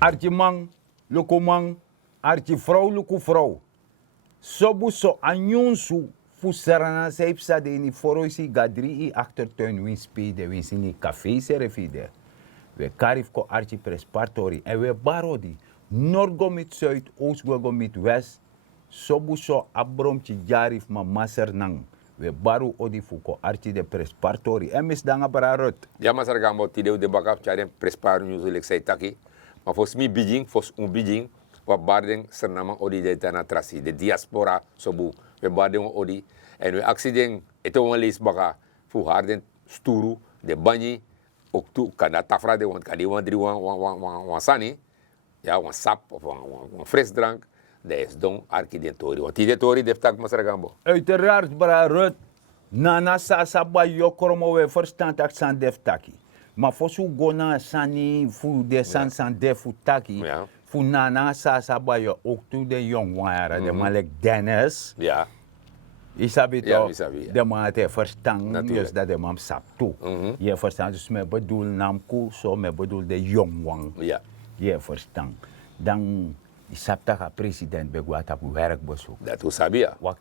Archie man, loko man, archie vrouw, loko vrouw. Sobu so anyonsu fu sarana seipsa de ni foroisi gadri I achtertuin win spede win sini café serefide. We karif ko archie prespartori en we barodi. Norgo mit zuid, oostgo mit west. Sobu so abromchi jarif ma maser nang. We baru odi fuko archie de prespartori. En mis danga bararot. Ja, mas argambo tideu de bakap charen prespar news lek sei taki. Maar fos mi bijing, fos bijing. We barden sernama odi de tana trasi, de diaspora sobu. We barden odi. En we accident, ito wan lees baka, fu harden sturu, de banyi, ook toe, kan dat tafra de, want kan die wan drie wan sani, ja, wan sap, of wan frisdrank, dat is don archidentori. Want die detori deft tak masaragambo. Uiteraard, bra Rut, nana sasa ba yokromo we verstand ak san def taki. Maar voor zo gona sani, fu de san defu taki. Ja. Fu nana sasa ba yo ook toe de jong waren, de malek Dennis. Ja. Isabi Ja, toch, isabi, ja. de man het verstand, Natuurlijk. dus dat de man sap toe. Je verstand, dus me bedoel namku, zo me bedoel de jong wang. Ja. Je verstand. Dan isap taka president begwat op werkbezoek. Dat hoe sabia. Wacht,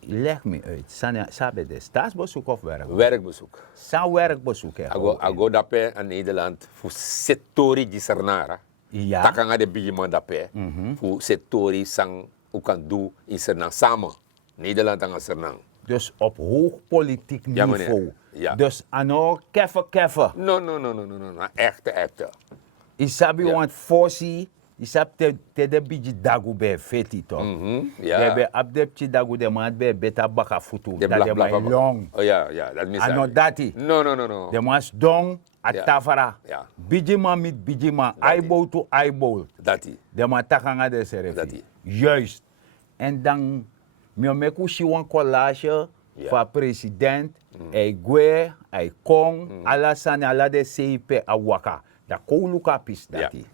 leg me uit. Sabe de staatsbezoek of werkbezoek? Werkbezoek. Sa werkbezoek. Ago dape aan Nederland, fu settori di Sernara. Ja. Takanga de bijiman dape, fu settori sang ukan do in Sernang samen. Nederland aan Sernang. Dus op hoog politiek Ja, niveau. meneer. Ja. Dus ano keffe. No. Echte. Isabi Ja. want forsi, isap te de biji dagu be feti toch? Ja. Bebe abdepchi dagu de man be beta baka futu. De Dat de blaf man long. Oh ja, dat mis. Ano dati. No. De man dong at Ja. tafara. Ja. Biji man mit biji man. Dati. Eyeball to eyeball. Dati. De man takanga de serefi. Dati. Juist. En dan, mi meku si wan collage Ja. van president, ei gwe, ei kong, ala sani, ala de CIP awaka. Da kouluka pis Ja. dati.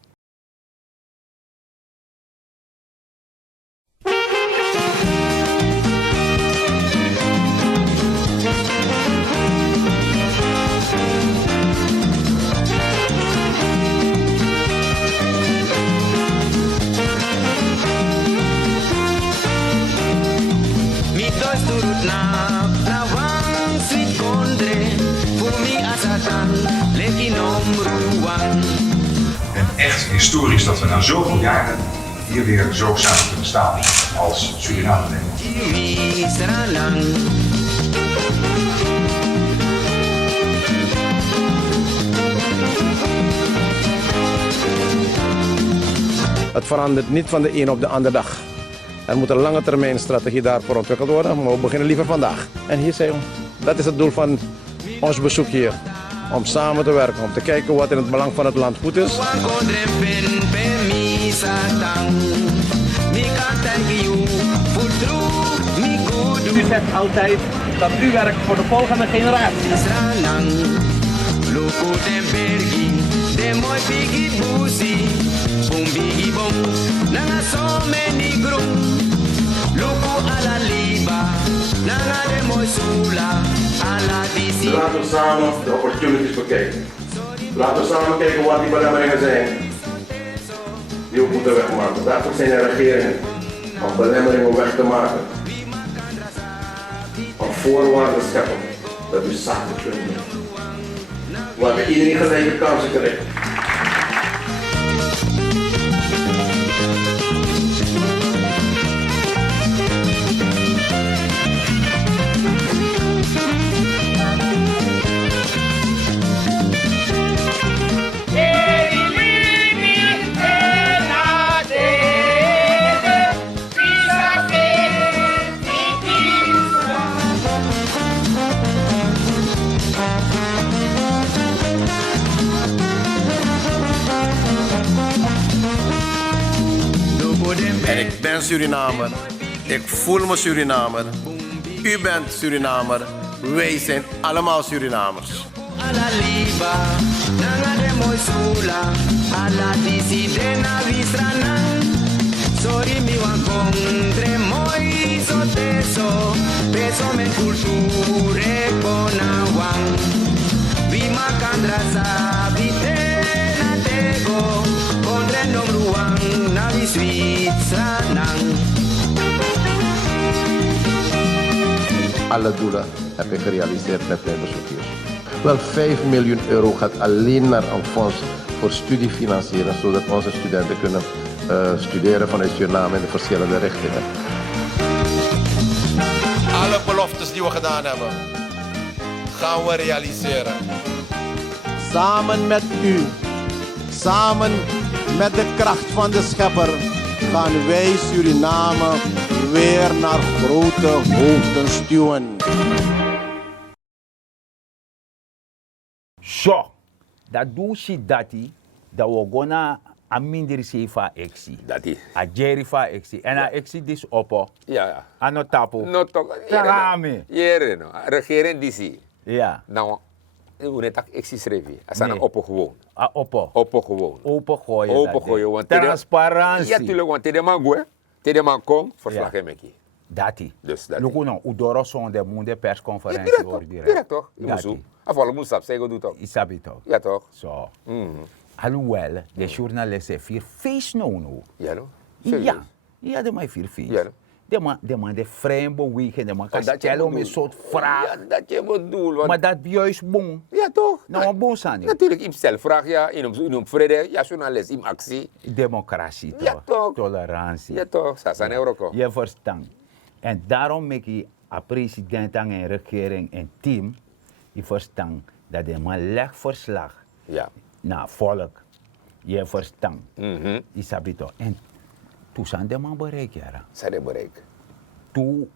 Mitos turut na prawang sweet kondre Fumi asatan leki nomruan En echt historisch dat we na zoveel jaren hier weer zo samen kunnen staan als Suriname Nederland. Kimi seranang Het verandert niet van de een op de andere dag. Er moet een lange termijn strategie daarvoor ontwikkeld worden, maar we beginnen liever vandaag. En hier zijn we. Dat is het doel van ons bezoek hier. Om samen te werken, om te kijken wat in het belang van het land goed is. Wan kondre pen mi satang Mi kantai you futru mi good U zegt altijd dat u werkt voor de volgende generatie. Seranang Luku tempergi de moi pigi busi Bum bigi bom Nanga so many grum Luku ala liba Nanga de moi sula Ala disi Laten we samen de opportunities bekijken. Laten we samen kijken wat die belemmeringen zijn die we moeten wegmaken. Daarvoor zijn er regeringen om belemmeringen weg te maken. Om voorwaarden scheppen dat u zaken kunt doen. Waar we iedereen gelijke kansen krijgen. En ik ben Surinamer. Ik voel me Surinamer. U bent Surinamer. Wij zijn allemaal Surinamers. Ala liba Nanga de moi sula Ala disi de na visranang Sorry mi wan kondre moi so teso Peso men culture konawang Vima kandra sabite na tego Kondre alle doelen heb ik gerealiseerd met mijn bezoek hier. Wel 5 miljoen euro gaat alleen naar een fonds voor studiefinanciering, zodat onze studenten kunnen studeren vanuit Suriname in de verschillende richtingen. Alle beloftes die we gedaan hebben, gaan we realiseren. Samen met u, samen met de kracht van de Schepper, gaan wij Suriname weer naar grote hoogten stuwen. Zo, dat doe je dat we gonna a minder seva exi. Dat die. A jerry fa exi. En a exi dis oppo. Ja. Ano tapo. No toch. Tarame. Jere no. Regering die zie. Ja. Nou, hoe net ik zie schrijven. Als aan oppo gewoon. A oppo. Oppo gewoon. Open gooien. Open gooien. Want transparantie. Ja, tuurlijk. Want de man go. De man kom. Verslag hem ik. Dati. Dus dat. Luku no, udoro son de monde persconferentie. Direct toch? Direct toch? Dati. Afvallen moet stap zeggen doe toch? Isabi toch? Ja toch? Zo. Alhoewel, de journalisten vier feest no. Ja no? Ja. Ja, de man vier feest. Ja no? De man de vreemde bewegen, de man kan Dat je stellen om een bedoelt. soort vraag. Ja, dat je bedoelt. Want... Maar dat juist bon. Ja toch? Nou, een bon zijn. Natuurlijk, ik stel vraag ja, in vrede, ja, journalist, in actie. Democratie toch? Ja, toch? Tolerantie. Ja toch? Sasan Euroko. Je verstand. En daarom maak je a president en regering en team, je verstand dat de man legt verslag Ja. naar volk. Je verstand. Mhm. Je sabi toch? En toen zijn de man bereikt, ja. Zij de bereik. Toen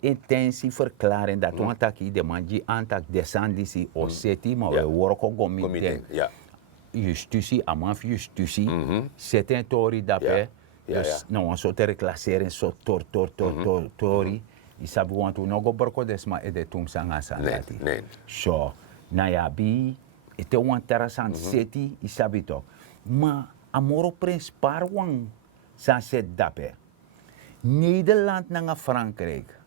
intentie verklaring dat we taki de man die aantak descendisi o seti, maar we worken Comité. comité. Ja. Justitie, amaf justitie, zitten tori daarbij. Ja, Dus nou, een soort reclassering, een soort tori. Je sabi want we nog op desma e de tum sanga sanati. Nee. Zo, nou ja, bi, het is een interessant seti, je sabi toch. Maar amoro prins parwang sa set daarbij. Nederland naar Frankrijk.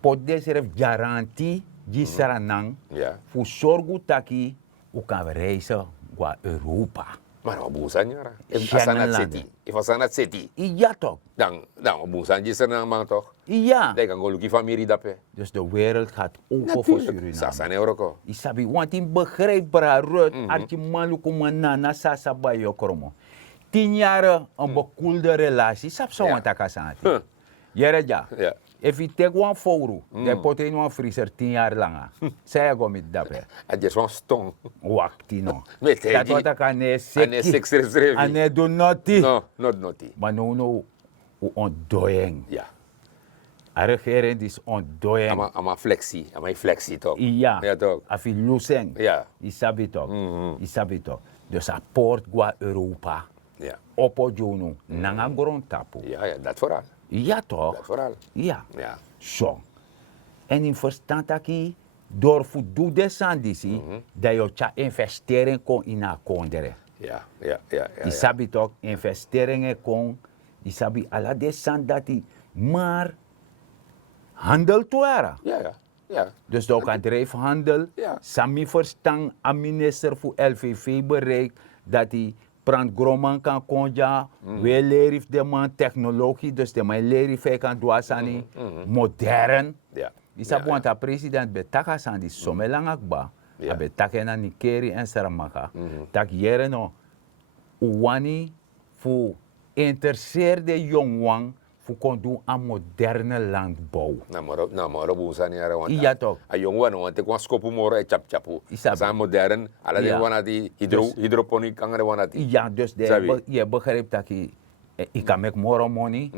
Pot deze garantie die saranang Ja. voor zorgen taki u kan reizen naar Europa. Maar op Busan ja. If Schengenlanden. Asanat City. If Asanat City. Ja toch? Dan op Busan is er een man toch? Ja. Dan kan go familie daarbij. Dus de wereld gaat open voor Natuurlijk. Suriname. Sasan Euroko. Isabi, want in begrijpbaar rut, als je maluku manana sasa bayo kromo. 10 jaar een bekoelde relatie, sap zo want akasanti. Jere ja. Ja. If you take one photo, de pot in one freezer 10 jaar langer. Zij go met daarbij. Het is van stong. Wakti no. Met Dat hij wat ik aan Ane seks seks Ane do noti. No, not naughty. Maar no ondoying. Ja. A regering is ondoying. Ama flexie toch? Ja. Ja toch? Afi luseng. Ja. Isabi toch. Isabi toch. Dus a poort gwa Europa. Ja. Oppo jono. Nanga grond tapu. Ja, dat vooral. Ja toch? Dat vooral. Ja. Ja. Zo. En in verstand aki, door voldoende descendisi, dat je tja investeren kon in a kondere. Ja. Isabi toch, investeringen kon, isabi ala descendati, maar handel toera. Ja. Dus dat kan drijfhandel. Ja. Sami verstand, a minister voor LVV bereikt dat hij prant groman kan konja, we leren de man technologie, dus de man leren kan doen modern. Ja. Isa want a president betaka san di somelang akba, a betaka na Nikeri en Saramaka, tak jere no, uwani fu interesseerde jongwang fu kon doen aan moderne landbouw. Nou, maar op Busan ja. Ja toch. A jongen want ik was skopu moro e chapu. Zijn modern, alle dingen wanneer die hydroponiek kan er wanneer die. Ja, dus je begrijpt dat ik kan make more money,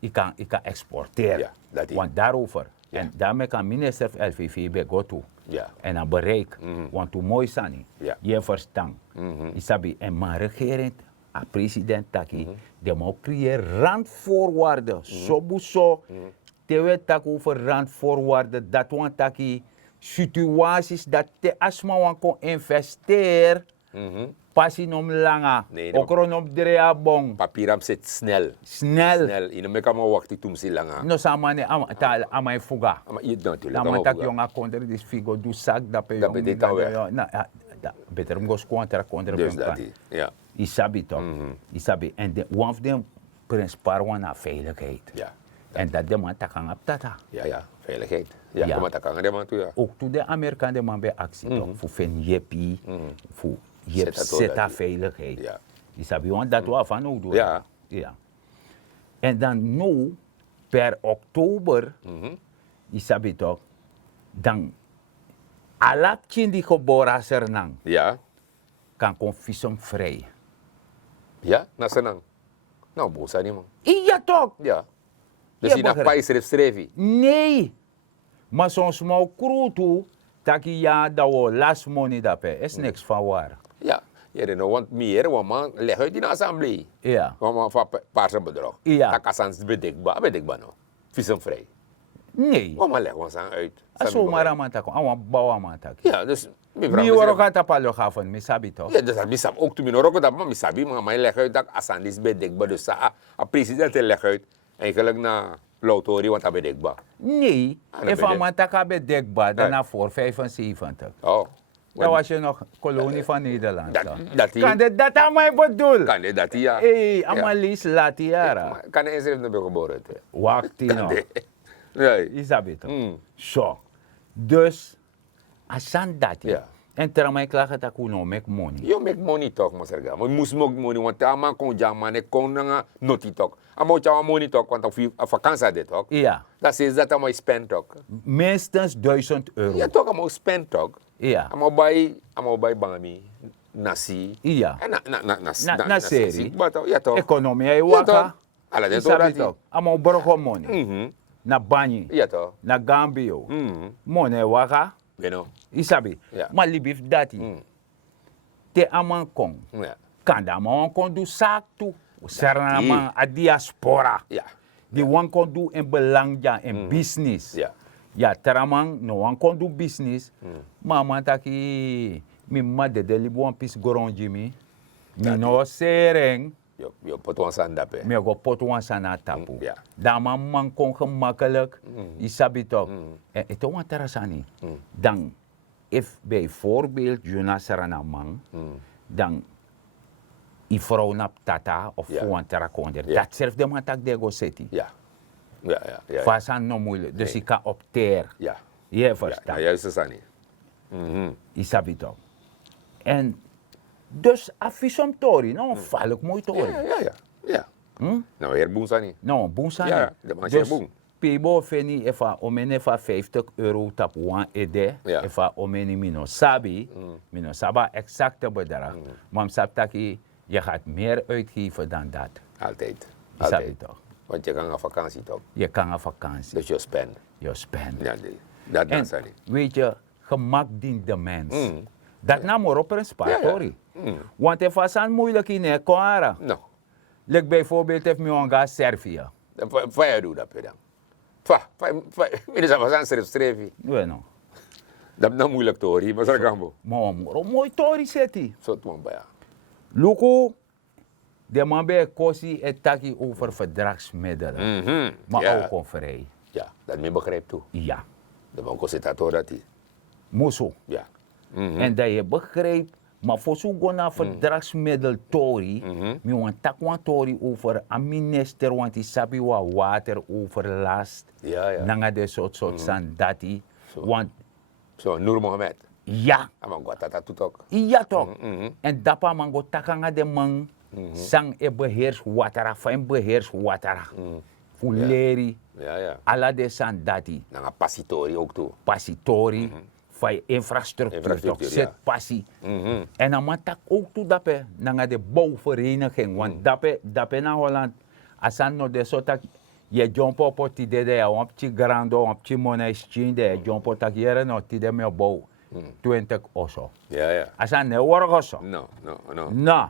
ik kan exporteren. Ja, dat is. Want daarover. En daarmee kan minister van LVV bij go toe. Ja. En dan bereik. Want hoe mooi sani. Ja. Je verstand. Isabi. En maar regering, a president taki, de moet creëren randvoorwaarden. Zo te weten tak over randvoorwaarden. Dat want taki situaties dat te asma wan kon investeren. Passie om langa. Nee, ook om drea bong. Papieram zit snel. Snel. In de meka maar wacht toen ze lang. No samane amai fuga. Maar je natuurlijk. Dan tak jonga konder dis figo du sak dat pe Dat betekent dat wel. Na beter go squanter konder Dus dat is. Ja. Isabi toch. Isabi en de one of them prins parwan na veiligheid. Ja. En dat de man tak aan aptata. Ja. Veiligheid. Ja, Ja. maar dat kan er man toe, ja. Ook toen de Amerikanen man bij actie toch, voor fen jeppie, voor jep Zeta toch zeta dat- veiligheid. Ja. Je sabi, want dat was van ook doen. Ja. Ja. En dan nu, per oktober, je sabi toch, dan alat die geboren er nang, Ja. kan kon visumvrij. Ja, na senang. Nou, bosa niet man. Ja toch? Ja. Dus Ja, je naar begrijp. pais strevi. Nee. Maar zo'n small crew toe, dat je ja, dat we last money dat is niks van waar. Ja. Je know, want meer, want man, leg uit in de assemblee. Ja. Want man, van paarse bedrag. Ja. Dat kan sans bedekbaar nou. Visumvrij. Nee. Want man, leg ons aan uit. Aso maramantak, awan bouwamantak. Ja, dus. Mi woro kata palo gafon, mi sabi toch? Ja, dus dat misap ook toen ik ook dat maar misabi, maar mij leg uit dat Asandis bedekbaar. Dus a president leg uit eigenlijk naar Lautori, want dat bedekbaar. Nee, Ah, dat if ben een je. man taka bedekbaar, daarna Ja. voor 75. Oh. Dan was je nog kolonie van Nederland. Dat Kan dat aan mij bedoel? Kan dit dat ja. Hé, Ja. Amalis Latiara. Maar kan hij eens even naar geboren? Wacht Kan nou. Nee. Isabi toch? Mm. Zo. Dus, asan dat Ja. en terwijl klagen dat kuno make money. You make money talk, maar serga. Maar moest make money, want daar man kon jaman, ik kon na noti talk. Amo chawa money talk, want of vakantie dit talk. Ja, Dat is dat amo spend talk. minstens €1000. Ja, toch amo spend talk. Ja. Amo buy bami, nasi. Ja. En Na serie. Ja toch. Economie ay Ja, waka. toch. Ala dit Isabi toch. toch? Amo borgo money. Na banyi. Ja toch. Na Gambio. Mhm. Money waka. You know. Isabi. Ja. Maar libif dati. Te aman kong. Ja. Kanda man kon do sak tu. Serna man a diaspora. Ja. Die wan kon do in belangja in business. Ja. Ja, teramang no wan kon do business. Maar man taki mi madde de libo wan pis goronji mi. Mi no sereng. Yo pot wan sandape. Me go pot wan sana tapu. Ja. Dan man kon gemakkelijk. Isabi toch. En het wan terasani. Dan, if bijvoorbeeld Juna Serana man, dan i vrouw nap tata of Ja. wan terakonder. Ja. Dat zelf de man tak de go seti. Ja. Ja, ja, ja. Fasan no moeilijk. Dus ik kan op teer. Ja. Je Ja, verstaan. juist is dat niet. Isabi toch. En dus afisom tori, no, valk mooi tori. Ja, ja, ja. Ja. Nou, heer Boensani. No, boensani. Ja, de man zegt boen. Pibo feni efa omene fa €50 tap wan ede, Ja. efa omene mino sabi, mino saba exacte bedrag. Maar sabtaki, je gaat meer uitgeven dan dat. Altijd. Isabi Altijd. toch. Want je kan op vakantie toch. Je kan op vakantie, Dus je spend. je spend. Ja, dat En is het. weet je, gemak dient de mens. Dat nam maar op een spaartori. Ja. Want het was aan moeilijk in Ecuador. Nou, Like bijvoorbeeld heeft me onga Servië. wat je doet dat dan? Dit is een streefstreefje. Bueno, Dat is nou moeilijk te horen, maar dat kan wel. maar mooi tori zeti. Zo het man bij ja. Luko, de man bij kosi et taki over verdragsmiddelen. Maar Ja. ook vrij. Ja, dat me begrijpt toe. Ja, De man kost het dat hij. moeso. Ja. En dat je begrijpt, maar voor zo'n gona verdragsmiddel tori, mi want takwan tori over een minister, want die sabi wa water overlast. Ja, ja. Nanga de soort san dati. Want Zo, Noor Mohammed. ja, Maar wat dat doet ook. ja toch. En dapa man go takanga de man sang e beheers watara, fijn beheers watara. Fuleri, Ja, ja. ala de san dati. Dan een passitori ook toe. Pasitori, fijn infrastructuur, toch, Infrastructuur, zet ja. passie. En dan man tak ook toe dape, nanga de bouwvereniging. Want dape na Holland, asan no de sotak, je jump op het idee de ja, op je grando, op je monestje, de jump op tak jere no, tide me bouw. 20 oso. Ja, ja. Asan ne worgoso. No, no, no. Nou,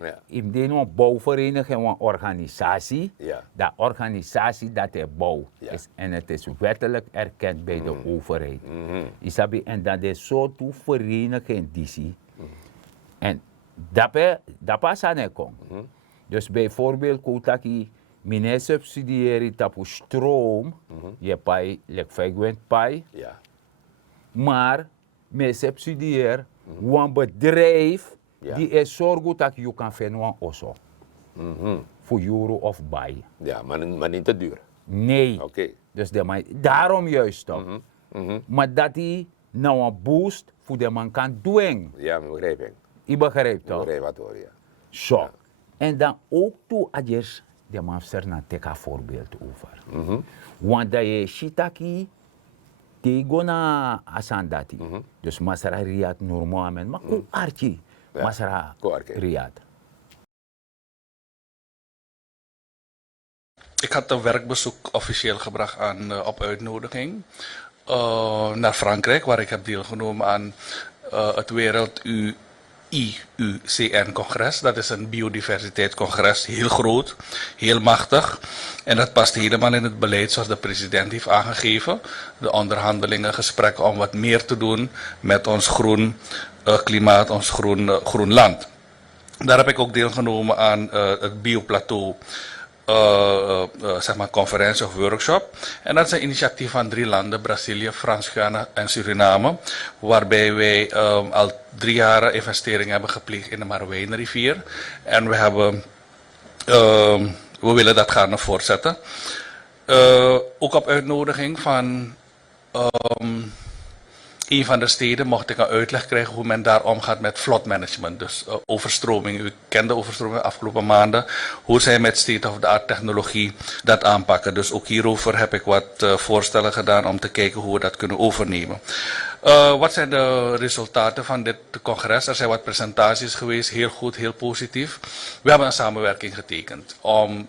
Ja. in de een bouwvereniging, een organisatie, Ja. de organisatie dat hij bouwt, Ja. is, en het is wettelijk erkend bij de overheid. Isabi, en dat is zo toe vereniging die zie. En dat pas aan het komt. Dus bijvoorbeeld, Koutaki, mijn subsidiëri tapu stroom, je pai, lek 5 pai, Ja. maar mijn subsidieer een bedrijf Ja. die is zorgen dat je kan vinden voor euro of bij. Ja, maar niet te duur. Nee. Oké. Dus daarom juist toch. Maar dat hij nou een boost voor de man kan doen. Ja, begrijp ik. Je begrijpt toch? Begrijp wat hoor, ja. Zo. En dan ook toe adjes de man naar teka voorbeeld over. Want dat je shitaki tego na asandati. Dus masara Riyad Noor Mohammed. Maar ko archi masara Riyad. Ik had een werkbezoek officieel gebracht op uitnodiging naar Frankrijk, waar ik heb deelgenomen aan het Wereld IUCN-congres. Dat is een biodiversiteitscongres, heel groot, heel machtig. En dat past helemaal in het beleid zoals de president heeft aangegeven. De onderhandelingen, gesprekken om wat meer te doen met ons groen klimaat, ons groen land. Daar heb ik ook deelgenomen aan het bioplateau. Zeg maar conferentie of workshop. En dat is een initiatief van 3 landen, Brazilië, Frans-Guyana en Suriname, waarbij wij al 3 jaar investeringen hebben gepleegd in de Marowijnenrivier. En we willen dat gaan voortzetten. Ook op uitnodiging van een van de steden mocht ik een uitleg krijgen hoe men daar omgaat met floodmanagement. Dus overstroming. U kent de overstroming de afgelopen maanden. Hoe zij met state-of-the-art technologie dat aanpakken. Dus ook hierover heb ik wat voorstellen gedaan om te kijken hoe we dat kunnen overnemen. Wat zijn de resultaten van dit congres? Er zijn wat presentaties geweest, heel goed, heel positief. We hebben een samenwerking getekend om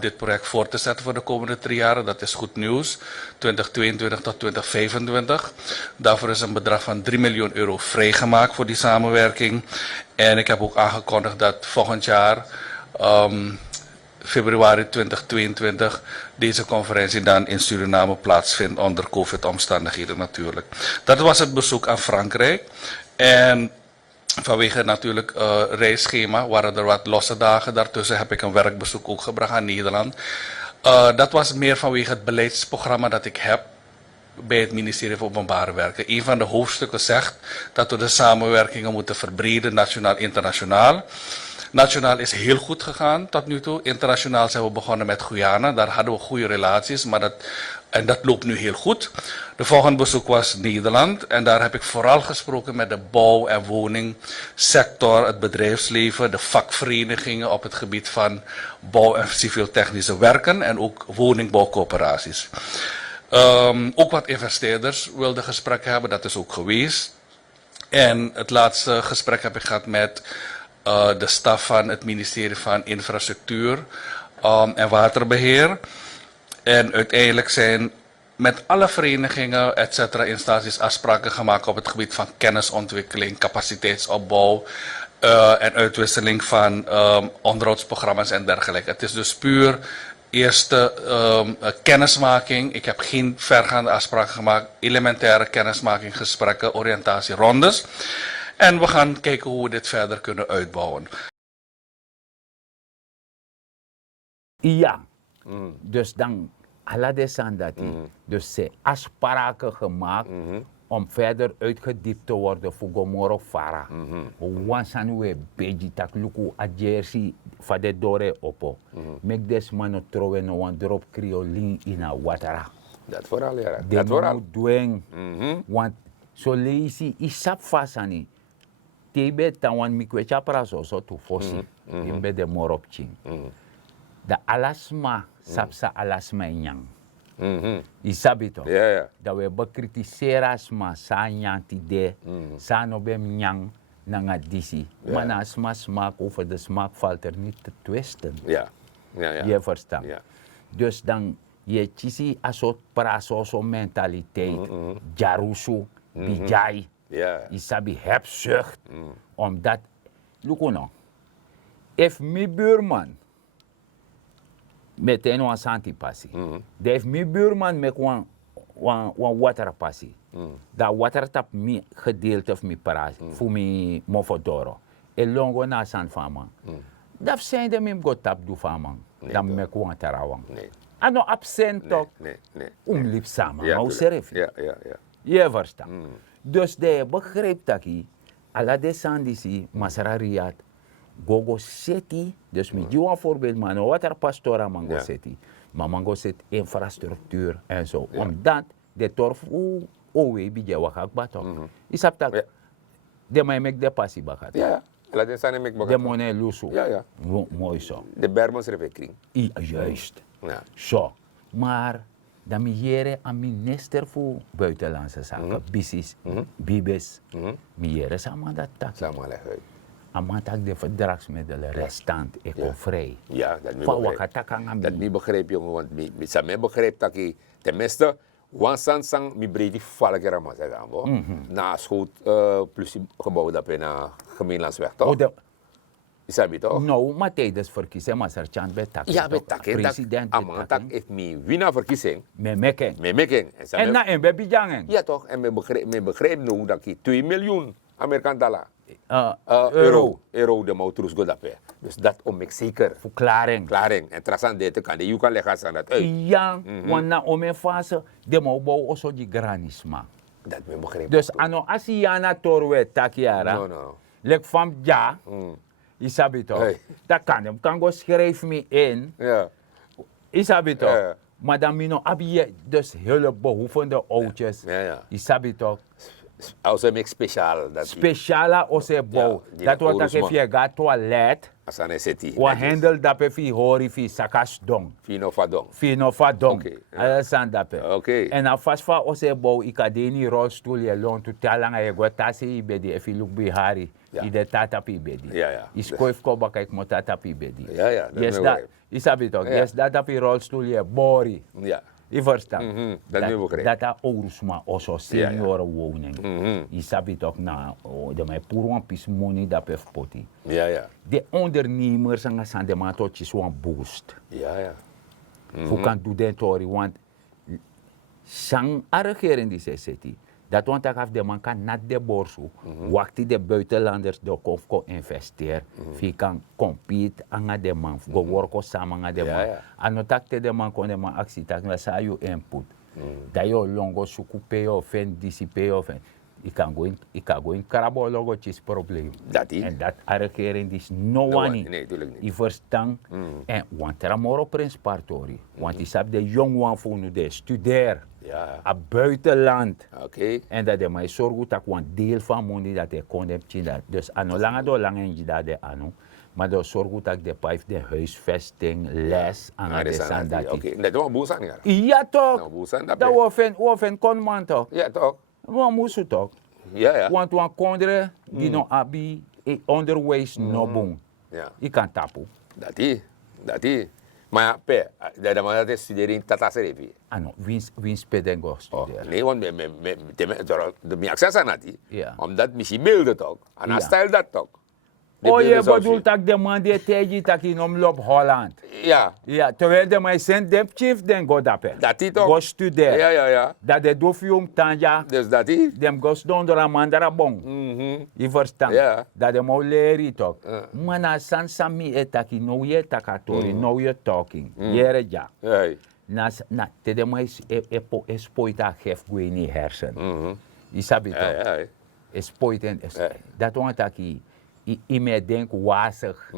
dit project voor te zetten voor de komende 3 jaar. Dat is goed nieuws, 2022 tot 2025. Daarvoor is een bedrag van 3 miljoen euro vrijgemaakt voor die samenwerking. En ik heb ook aangekondigd dat volgend jaar, februari 2022, deze conferentie dan in Suriname plaatsvindt onder COVID-omstandigheden natuurlijk. Dat was het bezoek aan Frankrijk. En vanwege natuurlijk reisschema waren er wat losse dagen. Daartussen heb ik een werkbezoek ook gebracht aan Nederland. Dat was meer vanwege het beleidsprogramma dat ik heb bij het ministerie van Openbare Werken. Een van de hoofdstukken zegt dat we de samenwerkingen moeten verbreden, nationaal, internationaal. Nationaal is heel goed gegaan tot nu toe. Internationaal zijn we begonnen met Guyana. Daar hadden we goede relaties, maar dat loopt nu heel goed. De volgende bezoek was Nederland. En daar heb ik vooral gesproken met de bouw- en woningsector, het bedrijfsleven, de vakverenigingen op het gebied van bouw- en civiel-technische werken en ook woningbouwcoöperaties. Ook wat investeerders wilden gesprekken hebben, dat is ook geweest. En het laatste gesprek heb ik gehad met de staf van het ministerie van Infrastructuur en Waterbeheer. En uiteindelijk zijn met alle verenigingen, instanties afspraken gemaakt op het gebied van kennisontwikkeling, capaciteitsopbouw en uitwisseling van onderhoudsprogramma's en dergelijke. Het is dus puur eerste kennismaking. Ik heb geen vergaande afspraken gemaakt. Elementaire kennismaking, gesprekken, oriëntatierondes. En we gaan kijken hoe we dit verder kunnen uitbouwen. Ja, dus dan alla desandati. Dus ze afspraken gemaakt om verder uitgediept te worden voor Gomorro Fara. Wansan we beji tak luku a jersey van de dore opo. Mek des mano trowe no one drop kriolin in a watera. Dat vooral, ja. Dat vooral. Doen, want zo leesi isap fasani. Tebe tawan mikwecha praso so tu fosi. Imbe de moropching. Da alasma sapsa alasma nyang. Isabito. Dat we bekritiseren asma sa nyang tide. Sa no bem nyang nanga disi. Maar na asma smaak over de smaak valt er niet te twisten. Je verstaat. Dus dan je chisi a soort prasoso mentaliteit. Jarusu, bijai. Isabi hebzucht. Omdat, look no. If mi buurman met een antipassie. If mi buurman met een waterpassie. Dat watertap mi gedeelte of mi parasi. Voor mi mofodoro. En longo na san faman. Dat zijn de mim go tap du faman. Dat me ko tarawang. Ano absent toch? Lip samen. Nou serif. Je verstaat. Dus de begreep dat ik, alla de sandisi, Masara Riyad, gogo seti, dus met jou een voorbeeld man, wat er pastora man go seti. Maar mango zit infrastructuur en zo. Omdat de torf owe bij wakak batok. Is dat Ja. de mij mek de passie bakat. Ja. Laat de sane mek De bagat. money lusu. Ja. Mooi zo. De Bermons reveking. Juist. Ja. Zo. Maar dan miere aan minister voor buitenlandse zaken, BICIS, BIBIS, miere samen dat tak. Samen leggen. Amatak de verdragsmiddelen restant, eco-vrij. Ja, dat Van begrijp. wakatakan Dat niet begreep, jongen, want ik begreep dat ik tenminste, wansan sang mi bredi vallen keer maar zeggen, na schoot plus die gebouw dat in gemeenlandsweg toch? Is dat toch? Nou, maar tijdens verkiezingen, maar er chant bij tak. Ja, bij tak. President Amantak heeft mi winnaar verkiezing. met mekken. Met meking. En na een baby jangen. Ja toch, en me begreep nu dat ik 2 miljoen Amerikaan dollar. Euro de moutrus go dape. Dus dat om ik zeker. Verklaring. Klaring. En trasan dit kan de you kan leggen aan dat uit. Ja, want na om een fase, de mau bouw also die granisma. Dat me begreep. Dus ano Asiana torwe takiara. No. Lek van ja. Isabito. Hey. Dat kan go schrijf me in. Ja. Isabito. Ja. Maar dan mino abie dus hele behoevende oudjes. Ja. Isabito. Als ik speciaal. Speciala ose bouw. Dat wordt dat if je gaat toilet. Asane seti. Wa handle dape fi hori fi sakas dong. Fino fadong. Fino fa dong. Okay, Alasan dape. Okay. En a fast fa ose bouw ikadeni rolstoel je loon to talanga je go tasi ibedi if you look bihari. Ja. Ide tata pi bedi. Ja. Is koif ko baka ik mo tata pi bedi. Ja. Dat Yes me da. begreep. Isabito. Ja. Yes da pi rolstoel je bori. Ja. I verstaan. Dat me begreep. Dat a ouders also seniorenwoning. Isabito na de mij purwan pis money dat pef poti. Ja. De ondernemers gaan aan de matotjes een boost. Ja. Hoe kan doen dat hoor? Want sang regering die city. Dat want ik heb de man kan naar de borsu. Wacht de buitenlanders de kofko investeer. Wie kan compete aan de man. Go worken samen aan de man. Anotakte de man kon de man actie tak na sa you input. Dat je longo suku pay of en dissipay of en. Ik kan go in karabo logo is probleem. En dat regering is no one. Nee, tuurlijk niet. I verstaan. En want er moro prins partori. Want is op de jong one voor nu de studeer. Ja. A buitenland. Oké. En dat de mij zorgen dat een deel van money dat de kon heb dat. Dus ano lange door lange in dat de ano. Maar door zorgen dat de pijp de huisvesting les aan de sandat. Oké. Dat was boesan ja. Ja toch. Nou boesan dat. Dat was een kon man toch. Ja toch. We moesten toch. Ja. Want we konden die no abi onderwijs no boom. Ja. Ik kan tapu. Dat is. Maar pe, dat man dat studeren in Tata Serevi. Ano, wins pedengo studeren. Nee, want de mijn access aan dat. Ja. Omdat misschien beelden toch. En dan stijl dat toch. Oh, je bedoelt dat de man die tegen dat in omloop Holland. Ja. Ja, terwijl de mij zijn de chief den go dapen. Dat is toch. Go studeren. Ja. Dat de dofium tanja. Dus dat is. Dem go stondora mandara bong. Je verstaan. Ja. Dat de mo leri toch. Maar na san sami etaki no ye takatori no ye talking. Jere ja. Na te de mij espoita gef gweni hersen. Je sabi toch. Ja. Espoiten. Dat want aki. I me denk wasig.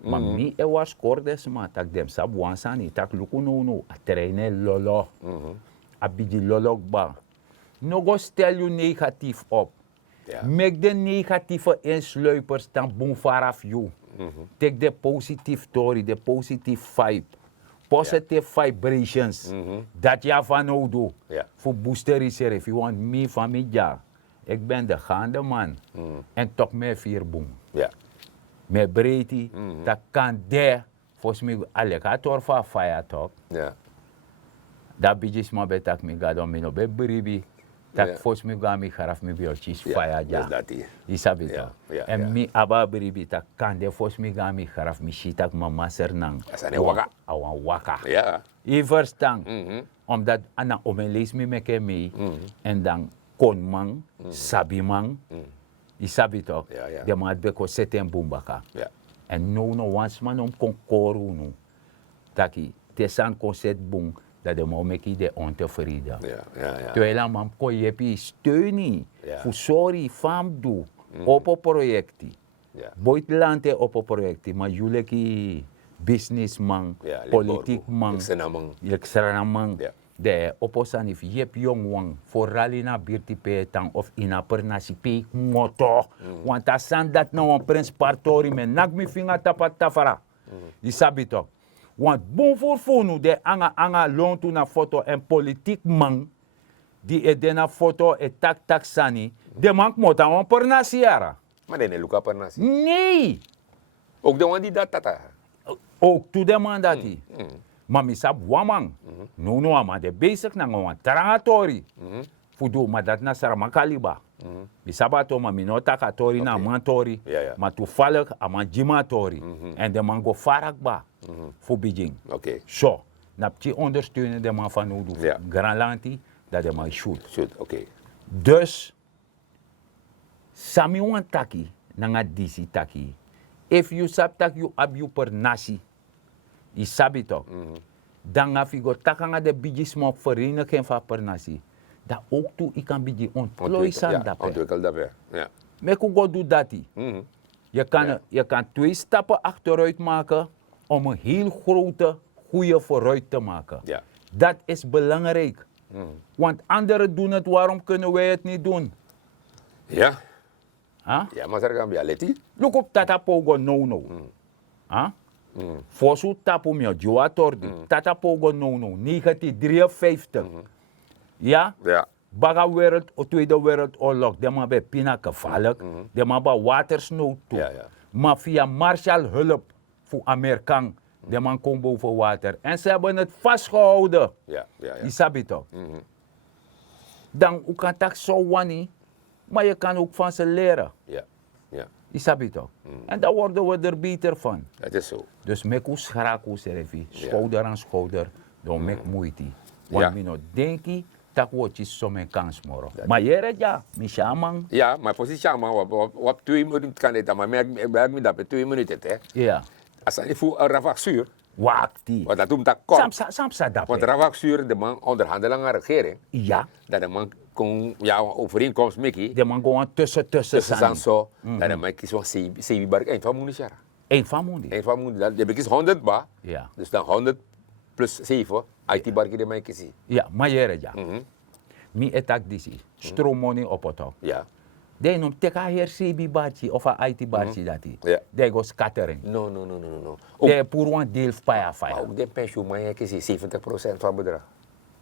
Maar mi e was kordes ma tak dem sab wansani tak luku no a trainen lolo. A bidi lolo ba. No go stel you negatief op. Make de negatieve insluipers dan boom vanaf you. Take the positive story, the positive vibe. Positive vibrations. Dat ja van nou doe. Voor booster reserve. If you want me van me ja. Ik ben de gaande man. En toch met 4 boom. Ja. Met breedte. Dat kan daar. Volgens mij alligator van fire toch. Ja. Dat bijis maar betak me ga dan me no be bribi. Dat volgens mij ga me garaf me biotjes fire ja. Dat is. Isabi toch. En me aba bribi dat kan daar volgens mij ga me garaf me shitak mama sernang. Asane waka. Awan waka. Ja. Je verstaan. Omdat ana omen lees me meke mee. En dan konman, sabimang, isabi toch? De maat beko seten bumbaka. En no wans man om konkoru no. Taki, te san concert bung, dat de mo meki de ontevreden. Terwijl man ko jepi steunie, voor sorry fam do, op projecti. Buitenland op projecti, maar jullie businessman, Ja, politiek man, Senamang. man. Ja. De opposan if yep jong wang voor rally na birti petang of ina per nasi pe moto. Want asan dat na wan prins partori men nak mi finga tapat tafara. Isabi toch. Want bon voor fonu de anga lontu na foto en politiek man die edena foto e tak sani. De man mota wan per nasi yara. Maar nee, Luca Pernasi. Nee. Ook de one die dat tata. Ook to de man dat die. Maar mi sab wamang. No ama de bezig na wan trangatori. Fudu maar dat na sara makaliba. Mi sabato ma mi nota katori na mantori. Ja. Maar toevallig ama jimatori. En de man go farakba. Voor Beijing. Oké. Zo. Napti ondersteunen de man van Udu. Ja. Grand Lanti dat de man shoot. Shoot, oké. Dus sami wan taki nanga disi taki. If you sab tak you ab you per nasi. I sabi toch. Dan ga figo takanga de bijismo vereniging van per nasi. Dat ook toe ik kan biji ontplooisan daarbij. Ontwikkel daarbij. Ja. Maar hoe go doe dat? Je kan 2 stappen achteruit maken om een heel grote, goede vooruit te maken. Ja. Dat is belangrijk. Want anderen doen het, waarom kunnen wij het niet doen? Ja. Huh? Ja, maar zeg gaan leti. Look op tata pogo no. Huh? Fosu tapu mio joa tordi. Tata pogo no. 1953. Ja? Ja. Baga Tweede Wereldoorlog, de man bij Pina gevaarlijk, de man bij watersnood toe. Ja. Maar via Marshallhulp voor Amerikaan, de man komt boven water. En ze hebben het vastgehouden. Ja. Je snapt het toch? Dan u kan tak zo wani, maar je kan ook van ze leren. Ja. Je snapt het toch? En daar worden we er beter van. Dat is zo. Dus mek u schraku serefi, schouder aan schouder, dan mek moeite. Want mino denki, tak wordt je zo'n kans moro. Maar je ja, mishamang. Ja, maar positie aan op 2 minuten kan het, maar merk me dat bij 2 minuten hè. Ja. Als je voor een ravagzuur. Wakti. Want dat doet dat kort. Samsa dat. Want ravagzuur, de man onderhandelen aan de regering. Ja. Dat de man kon overeenkomst maken. De man gewoon tussen zijn zo. Dat de man kiest van 7 bar 1 van Moenisjara. 1 van Moendi. 1 van Moendi. Dat heb ik 100 ba. Ja. Dus dan 100 plus 7. IT bar die man kiest. Ja, maar je ja. Mi etak disi. Stromoni op het top. Ja. De noem teka hier CB barchi of a IT barchi dati. Ja. De go scattering. No. De pour een deel fire. Maar ook de pensioenman je kiest 70% van bedrag.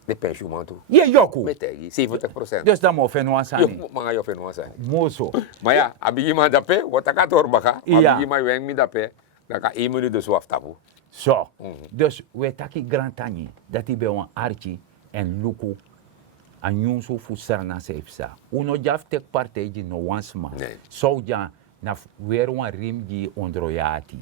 De pensioenman toe. Je joku. Met 70%. Dus dan moet je nou aan. Je mag je nou aan. Mozo. Maar ja, abi je maar dape, wat ik had hoorbaga. Ja. Abi je maar weng mi dape, dan kan 1 minuut dus waftapu. Zo. Dus we taki grand tani dat die bij een archi en luku. Anyunsu fusarna seipsa. Uno jaf tek partij no once man. Zo ja na weer een rimji ondroyati.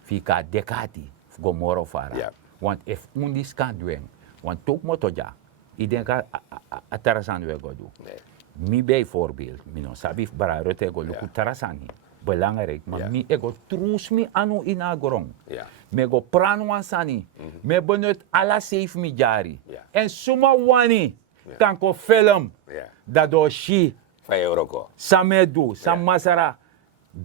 Fi ka dekati gomoro fara. Want if undis kan doen, want tok motoja. Ik denk a tarasan we go do. Mi bijvoorbeeld, mi no sabi bararote go luku tarasani. Belangrijk, maar mi ego trus mi anu inagorong. Me go pranwan sani. Me benut ala safe mi jari. En suma wani. Kanko film. Dat do shi. €5. Samedu, samasara.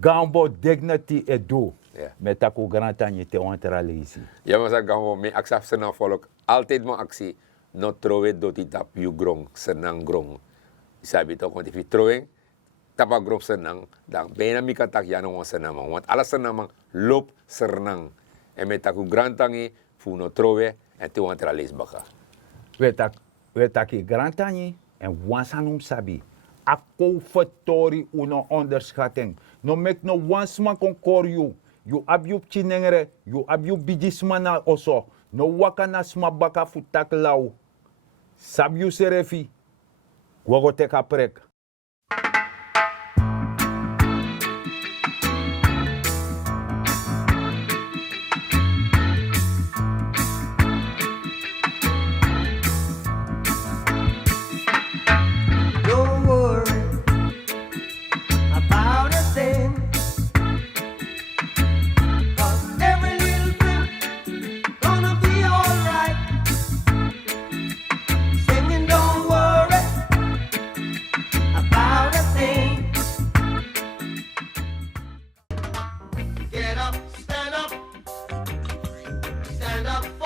Gambo dignity edu. Met tako grantanje te wanteralisi. Ja, maar zeg gaan we mee accepteren senang volk. Altijd mijn actie. No trowe doti tap you grong, senang grong. Sabi toch, want if you throwing tapa grong senang, dan bijna mika tak ya no senang. Want alles senang loop senang. En met tako grantangi, fu no trowe en te wanteralis baka. We taki grantanje en wansanum sabi. Ako fatori uno onderschatting. No mek no wansma konkor you. You abyup chinengere, you abyup bijismana oso. No wakana sma baka futak lau. Sabyu serefi. Wago teka prek. Don't worry about a thing. 'Cause every little thing gonna be alright. Singing don't worry stand up